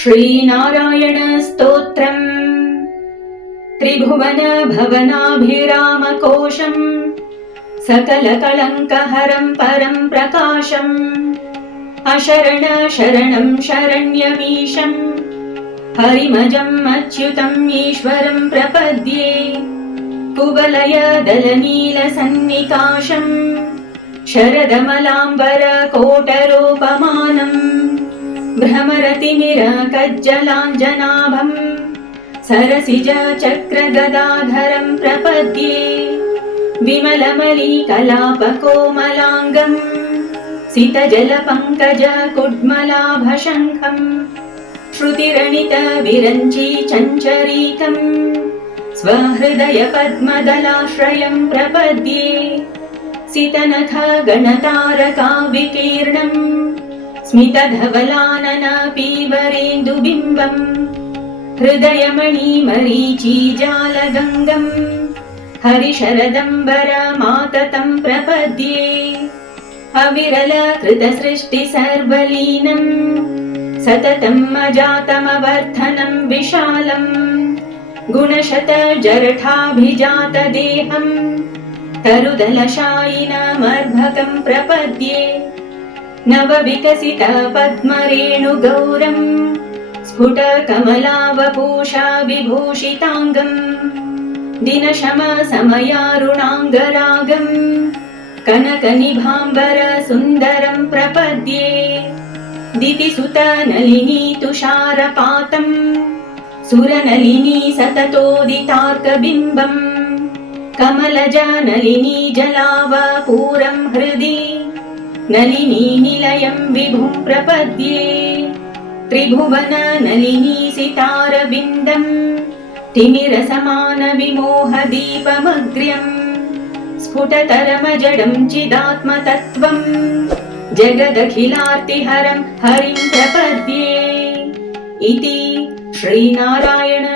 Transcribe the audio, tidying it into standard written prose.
श्रीनारायण स्तोत्रम् त्रिभुवन भवनाभिरामकोशम् सकलकलङ्कहरं परं प्रकाशम् अशरण शरणं शरण्यमीशम् हरिमजम् अच्युतम् ईश्वरं प्रपद्ये कुवलय दलनीलसन्निकाशम् शरदमलाम्बर कोटरोपमानम् भ्रमरतिमिर कज्जलाञ्जनाभम् सरसिज चक्रगदाधरं प्रपद्ये विमलमलीकलापकोमलाङ्गम् सितजलपङ्कज कुड्मलाभशङ्खम् श्रुतिरणित विरञ्ची चञ्चरीकम् स्वहृदय पद्मदलाश्रयं प्रपद्ये सितनख गणतारका विकीर्णम् स्मितधवलानन पीवरेन्दुबिम्बम् हृदयमणिमरीचिजालगङ्गम् हरिशरदम्बरमाततं प्रपद्ये अविरलकृतसृष्टिसर्वलीनम् सततम् अजातमवर्धनं विशालम् गुणशतजरठाभिजातदेहम् तरुदलशायिनमर्भकं प्रपद्ये नवविकसित पद्मरेणुगौरम् स्फुटकमलावपूषा विभूषिताङ्गम् दिनशमसमयारुणाङ्गरागम् कनकनिभाम्बर सुन्दरं प्रपद्ये दितिसुत नलिनी तुषारपातम् सुरनलिनी सततोदितार्कबिम्बम् कमलज नलिनी जलावपूरं हृदि नलिनी निलयं विभुं प्रपद्ये त्रिभुवन नलिनी सितारविन्दम् तिमिरसमान विमोहदीपमग्र्यम् स्फुटतरमजडं चिदात्मतत्त्वम् जगदखिलार्तिहरं हरिं प्रपद्ये इति श्रीनारायण